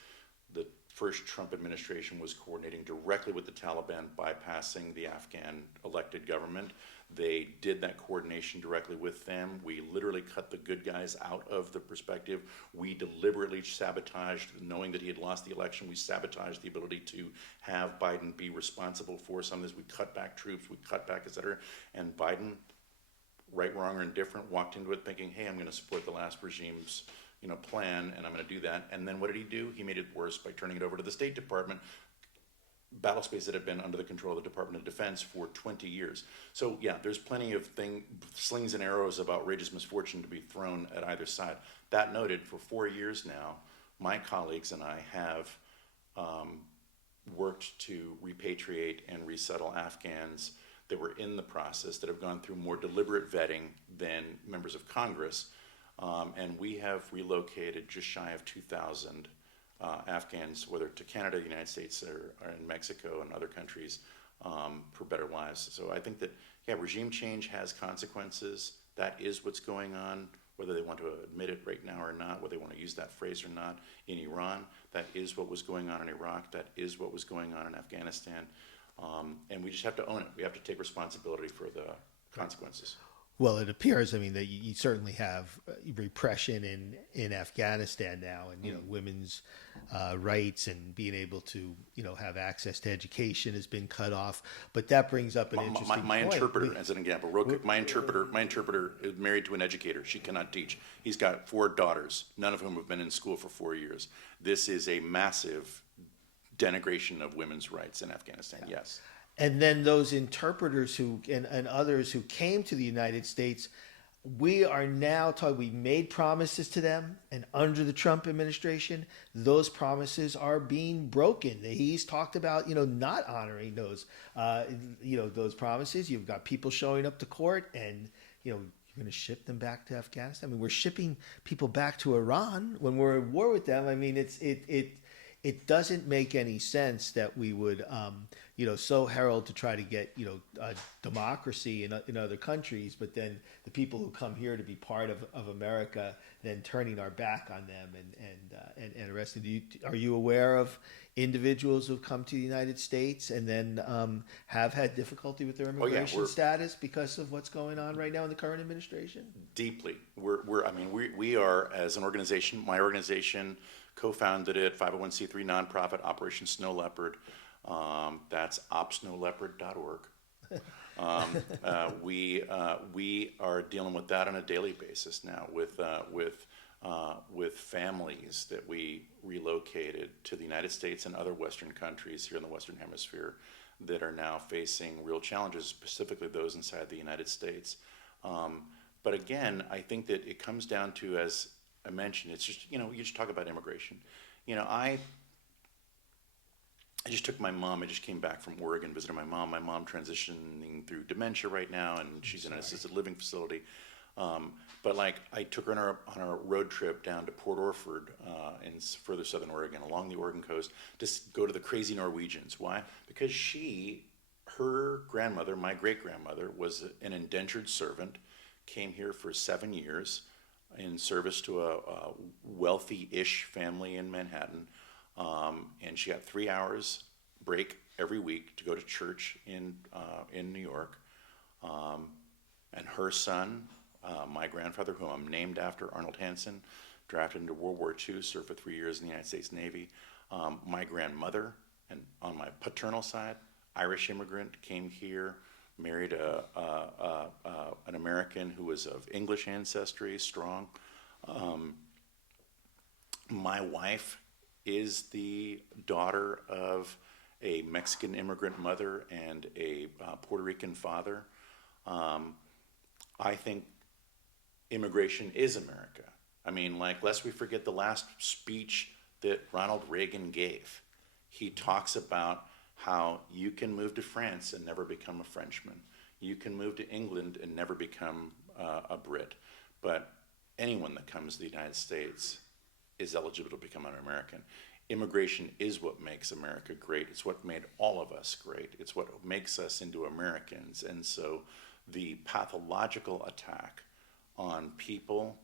the first Trump administration was coordinating directly with the Taliban, bypassing the Afghan elected government. They did that coordination directly with them. We literally cut the good guys out of the perspective. We deliberately sabotaged, knowing that he had lost the election, we sabotaged the ability to have Biden be responsible for some of this. We cut back troops, we cut back, et cetera. And Biden, right, wrong, or indifferent, walked into it thinking, hey, I'm going to support the last regime's plan, and I'm going to do that. And then what did he do? He made it worse by turning it over to the State Department, battle space that had been under the control of the Department of Defense for 20 years. So yeah, there's plenty of slings and arrows of outrageous misfortune to be thrown at either side. That noted, for 4 years now, my colleagues and I have worked to repatriate and resettle Afghans that were in the process that have gone through more deliberate vetting than members of Congress. And we have relocated just shy of 2,000 Afghans, whether to Canada, the United States, or in Mexico and other countries, for better lives. So I think that, yeah, regime change has consequences. That is what's going on, whether they want to admit it right now or not, whether they want to use that phrase or not. In Iran, that is what was going on in Iraq. That is what was going on in Afghanistan. And we just have to own it. We have to take responsibility for the consequences. Well, it appears, I mean, that you certainly have repression in Afghanistan now, and women's rights and being able to have access to education has been cut off. But that brings up an interesting my point. interpreter, as an example, real quick, my interpreter is married to an educator. She cannot teach. He's got 4 daughters, none of whom have been in school for 4 years. This is a massive denigration of women's rights in Afghanistan. Yeah. Yes. And then those interpreters and others who came to the United States, we are now talking, we made promises to them, and under the Trump administration, those promises are being broken. He's talked about, not honoring those, those promises. You've got people showing up to court, and, you're going to ship them back to Afghanistan. I mean, we're shipping people back to Iran when we're at war with them. I mean, it doesn't make any sense that we would, so herald to try to get, democracy in other countries, but then the people who come here to be part of America, then turning our back on them and arresting. Are you aware of individuals who've come to the United States and then have had difficulty with their immigration status because of what's going on right now in the current administration? Deeply. We are, as an organization, my organization co-founded it, 501c3 nonprofit, Operation Snow Leopard. That's opsnowleopard.org. We are dealing with that on a daily basis now with families that we relocated to the United States and other Western countries here in the Western Hemisphere that are now facing real challenges, specifically those inside the United States. But again, I think that it comes down to, as I mentioned, it's just, you just talk about immigration. I just took my mom. I just came back from Oregon, visiting my mom. My mom transitioning through dementia right now, and she's in an assisted living facility. But I took her on our road trip down to Port Orford in further southern Oregon, along the Oregon coast, to go to the crazy Norwegians. Why? Because her grandmother, my great-grandmother, was an indentured servant, came here for 7 years in service to a wealthy-ish family in Manhattan. And she got 3 hours break every week to go to church in New York. And her son, my grandfather, whom I'm named after, Arnold Hansen, drafted into World War II, served for 3 years in the United States Navy. My grandmother, and on my paternal side, Irish immigrant, came here, married an American who was of English ancestry, strong. My wife is the daughter of a Mexican immigrant mother and a Puerto Rican father. I think immigration is America. I mean, lest we forget the last speech that Ronald Reagan gave. He talks about how you can move to France and never become a Frenchman. You can move to England and never become a Brit. But anyone that comes to the United States is eligible to become an American. Immigration is what makes America great. It's what made all of us great. It's what makes us into Americans. And so the pathological attack on people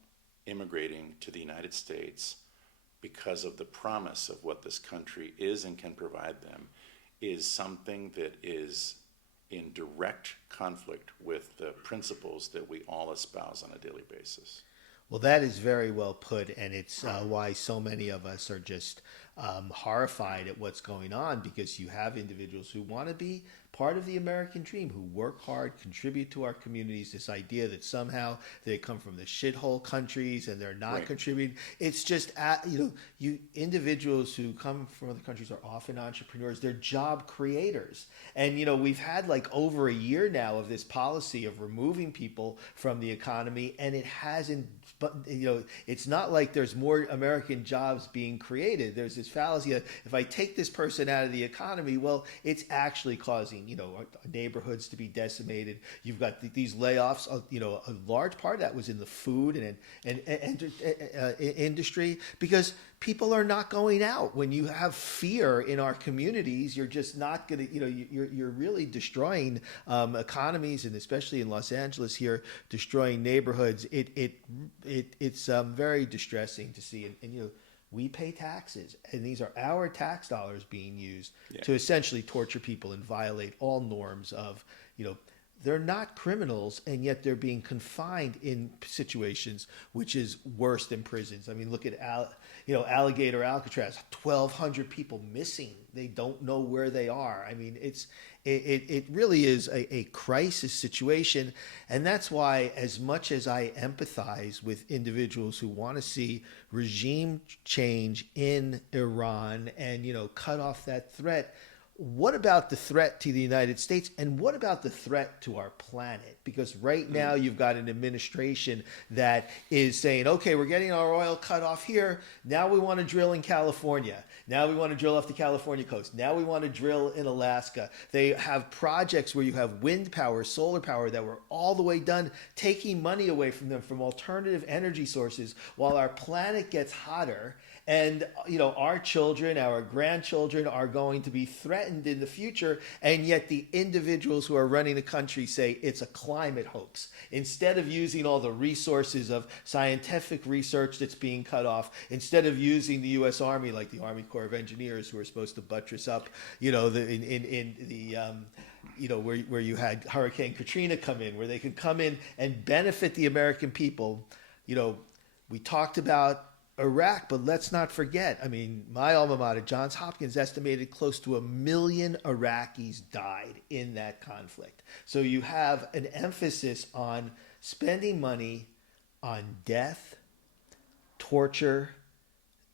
immigrating to the United States because of the promise of what this country is and can provide them is something that is in direct conflict with the principles that we all espouse on a daily basis. Well, that is very well put, and it's why so many of us are just horrified at what's going on, because you have individuals who want to be part of the American dream, who work hard, contribute to our communities, this idea that somehow they come from the shithole countries and they're not contributing. It's just, you individuals who come from other countries are often entrepreneurs. They're job creators. And, we've had over a year now of this policy of removing people from the economy, and it hasn't but it's not like there's more American jobs being created. There's this fallacy that if I take this person out of the economy, well, it's actually causing neighborhoods to be decimated. You've got these layoffs. A large part of that was in the food and industry, because people are not going out. When you have fear in our communities, you're just not going to, you're really destroying economies, and especially in Los Angeles here, destroying neighborhoods. It's very distressing to see. And we pay taxes, and these are our tax dollars being used to essentially torture people and violate all norms of, they're not criminals, and yet they're being confined in situations which is worse than prisons. I mean, look at Alligator Alcatraz, 1,200 people missing. They don't know where they are. I mean, it really is a crisis situation, and that's why, as much as I empathize with individuals who want to see regime change in Iran and cut off that threat, what about the threat to the United States, and what about the threat to our planet? Because right now you've got an administration that is saying, okay, we're getting our oil cut off here. Now we want to drill in California. Now we want to drill off the California coast. Now we want to drill in Alaska. They have projects where you have wind power, solar power that were all the way done, taking money away from them from alternative energy sources while our planet gets hotter. And, our children, our grandchildren are going to be threatened in the future. And yet the individuals who are running the country say it's a climate hoax. Instead of using all the resources of scientific research that's being cut off, instead of using the U.S. Army, like the Army Corps of Engineers, who are supposed to buttress up, where you had Hurricane Katrina come in, where they could come in and benefit the American people. We talked about Iraq, but let's not forget, I mean, my alma mater, Johns Hopkins, estimated close to 1 million Iraqis died in that conflict. So you have an emphasis on spending money on death, torture,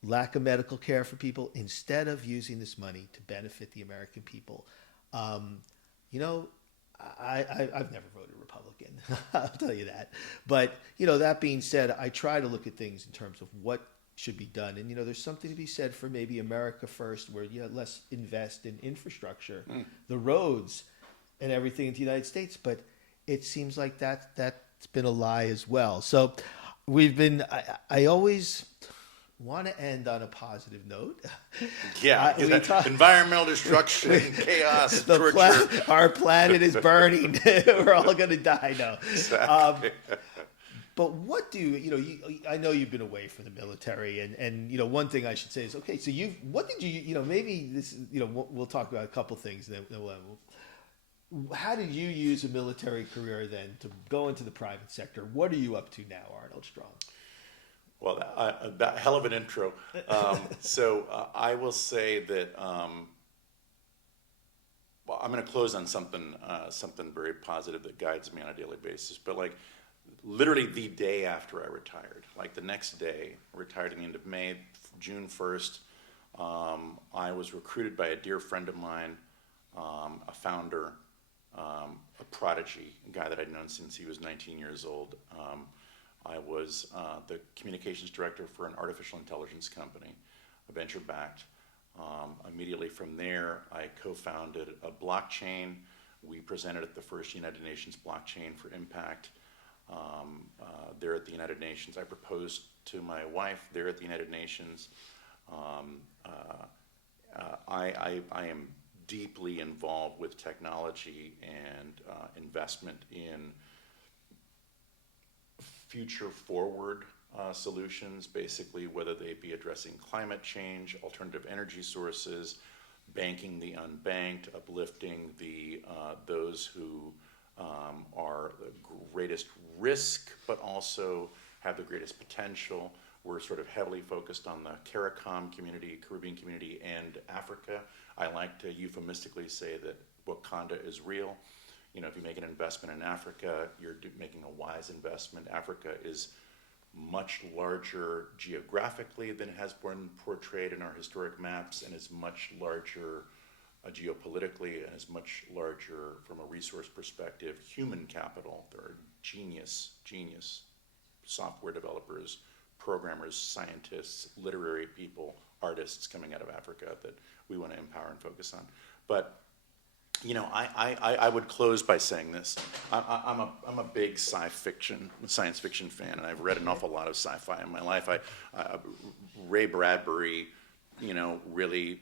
lack of medical care for people, instead of using this money to benefit the American people. I've never voted Republican, I'll tell you that. But, that being said, I try to look at things in terms of what should be done. And, there's something to be said for maybe America first, where, let's invest in infrastructure, the roads and everything in the United States. But it seems like that's been a lie as well. So I always want to end on a positive note. Yeah, environmental destruction, chaos, torture. Our planet is burning. We're all going to die now. Exactly. But what I know you've been away from the military, and one thing I should say is, okay, so maybe this, we'll talk about a couple things, and then how did you use a military career then to go into the private sector? What are you up to now, Arnold Strong? Well, a hell of an intro. I will say that I'm going to close on something very positive that guides me on a daily basis. But literally the day after I retired, the next day, I retired at the end of May, June 1st, I was recruited by a dear friend of mine, a founder, a prodigy, a guy that I'd known since he was 19 years old. I was the communications director for an artificial intelligence company, a venture-backed. Immediately from there, I co-founded a blockchain. We presented at the first United Nations Blockchain for Impact there at the United Nations. I proposed to my wife there at the United Nations. I am deeply involved with technology and investment in future forward solutions, basically, whether they be addressing climate change, alternative energy sources, banking the unbanked, uplifting those who are the greatest risk, but also have the greatest potential. We're sort of heavily focused on the CARICOM community, Caribbean community, and Africa. I like to euphemistically say that Wakanda is real. If you make an investment in Africa, you're making a wise investment. Africa is much larger geographically than has been portrayed in our historic maps, and is much larger geopolitically, and is much larger from a resource perspective. Human capital, there are genius software developers, programmers, scientists, literary people, artists coming out of Africa that we want to empower and focus on. But I would close by saying this. I'm a big science fiction fan, and I've read an awful lot of sci-fi in my life. Ray Bradbury, really,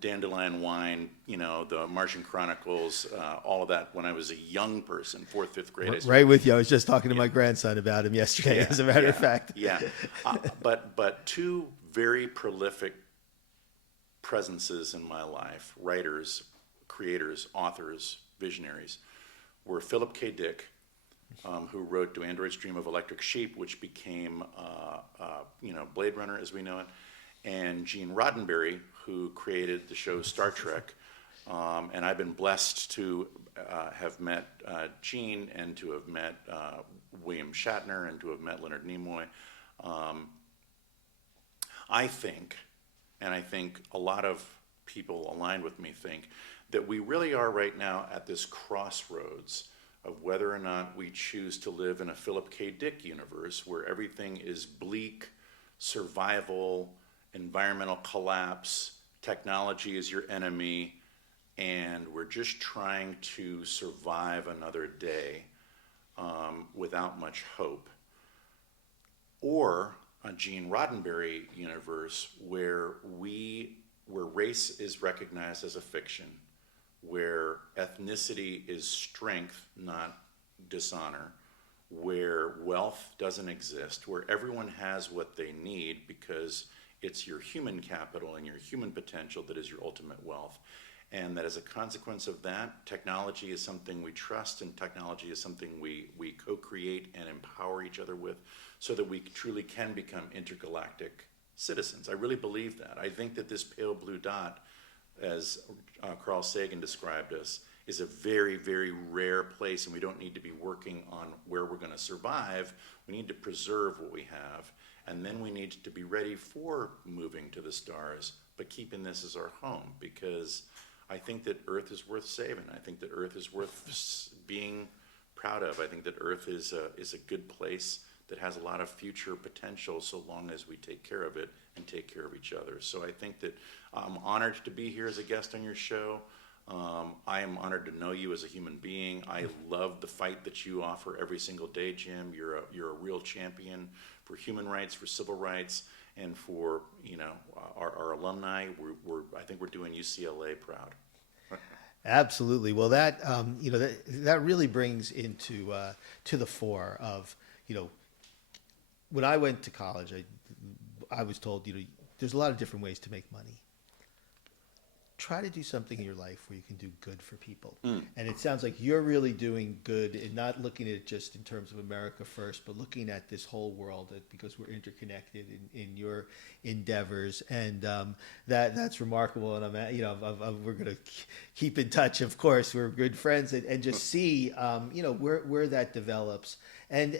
Dandelion Wine, the Martian Chronicles, all of that when I was a young person, fourth, fifth grade. Right with you. I was just talking to my grandson about him yesterday, as a matter of fact. Yeah. But two very prolific presences in my life, writers, creators, authors, visionaries, were Philip K. Dick, who wrote Do Androids Dream of Electric Sheep, which became Blade Runner as we know it, and Gene Roddenberry, who created the show Star Trek. And I've been blessed to have met Gene and to have met William Shatner and to have met Leonard Nimoy. I think a lot of people aligned with me think that we really are right now at this crossroads of whether or not we choose to live in a Philip K. Dick universe where everything is bleak, survival, environmental collapse, technology is your enemy, and we're just trying to survive another day without much hope. Or a Gene Roddenberry universe where race is recognized as a fiction, where ethnicity is strength, not dishonor, where wealth doesn't exist, where everyone has what they need because it's your human capital and your human potential that is your ultimate wealth. And that as a consequence of that, technology is something we trust, and technology is something we co-create and empower each other with so that we truly can become intergalactic citizens. I really believe that. I think that this pale blue dot, as Carl Sagan described us, is a very, very rare place, and we don't need to be working on where we're going to survive. We need to preserve what we have, and then we need to be ready for moving to the stars, but keeping this as our home, because I think that Earth is worth saving. I think that Earth is worth being proud of. I think that Earth is a good place that has a lot of future potential so long as we take care of it and take care of each other. So I think that I'm honored to be here as a guest on your show. I am honored to know you as a human being. I love the fight that you offer every single day, Jim. You're a real champion for human rights, for civil rights, and for our alumni. I think we're doing UCLA proud. Absolutely. Well, that that really brings into to the fore of when I went to college, I was told there's a lot of different ways to make money. Try to do something in your life where you can do good for people. And it sounds like you're really doing good and not looking at it just in terms of America first, but looking at this whole world because we're interconnected in your endeavors. And that's remarkable. And we're going to keep in touch. Of course, we're good friends and just see, where that develops. And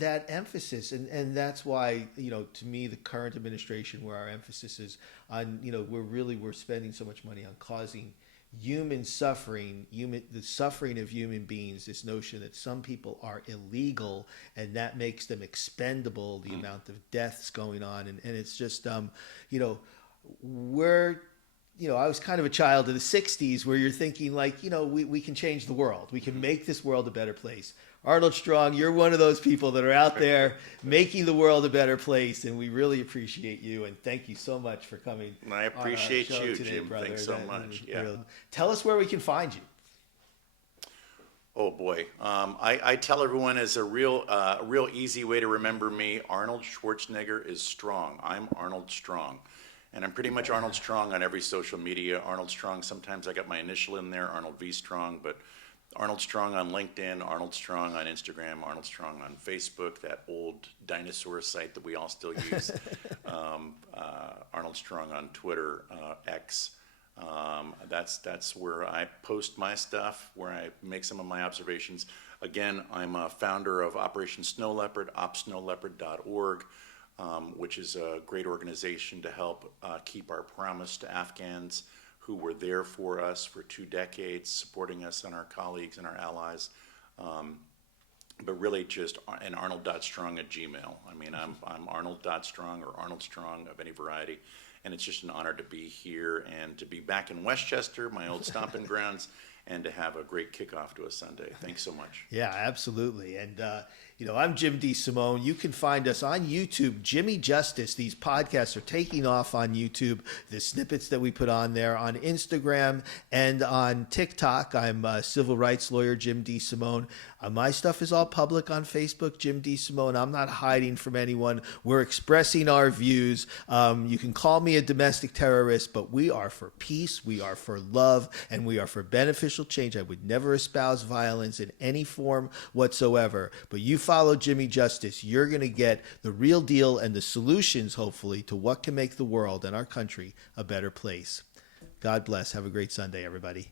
that emphasis, and that's why, to me, the current administration, where our emphasis is on, we're spending so much money on causing human suffering, the suffering of human beings, this notion that some people are illegal and that makes them expendable, the amount of deaths going on. And it's just, I was kind of a child of the 60s where you're thinking we can change the world. We can make this world a better place. Arnold Strong, you're one of those people that are out there making the world a better place, and we really appreciate you, and thank you so much for coming. I appreciate you, today, Jim. brother. Thanks so much. Yeah. Tell us where we can find you. Oh boy, I tell everyone as a real easy way to remember me. Arnold Schwarzenegger is strong. I'm Arnold Strong. And I'm pretty much Arnold Strong on every social media. Arnold Strong, sometimes I got my initial in there, Arnold V Strong, but Arnold Strong on LinkedIn, Arnold Strong on Instagram, Arnold Strong on Facebook, that old dinosaur site that we all still use. Arnold Strong on Twitter, X. That's where I post my stuff, where I make some of my observations. Again, I'm a founder of Operation Snow Leopard, opsnowleopard.org. Which is a great organization to help keep our promise to Afghans who were there for us for 2 decades, supporting us and our colleagues and our allies. but really just an arnold.strong at Gmail. I mean, I'm arnold.strong or Arnold Strong of any variety. And it's just an honor to be here and to be back in Westchester, my old stomping grounds, and to have a great kickoff to a Sunday. Thanks so much. Yeah, absolutely. And, I'm Jim DeSimone. You can find us on YouTube, Jimmy Justice. These podcasts are taking off on YouTube. The snippets that we put on there on Instagram and on TikTok. I'm civil rights lawyer Jim DeSimone. My stuff is all public on Facebook, Jim DeSimone. I'm not hiding from anyone. We're expressing our views. You can call me a domestic terrorist, but we are for peace, we are for love, and we are for beneficial change. I would never espouse violence in any form whatsoever. But you follow Jimmy Justice, you're going to get the real deal and the solutions, hopefully, to what can make the world and our country a better place. God bless. Have a great Sunday, everybody.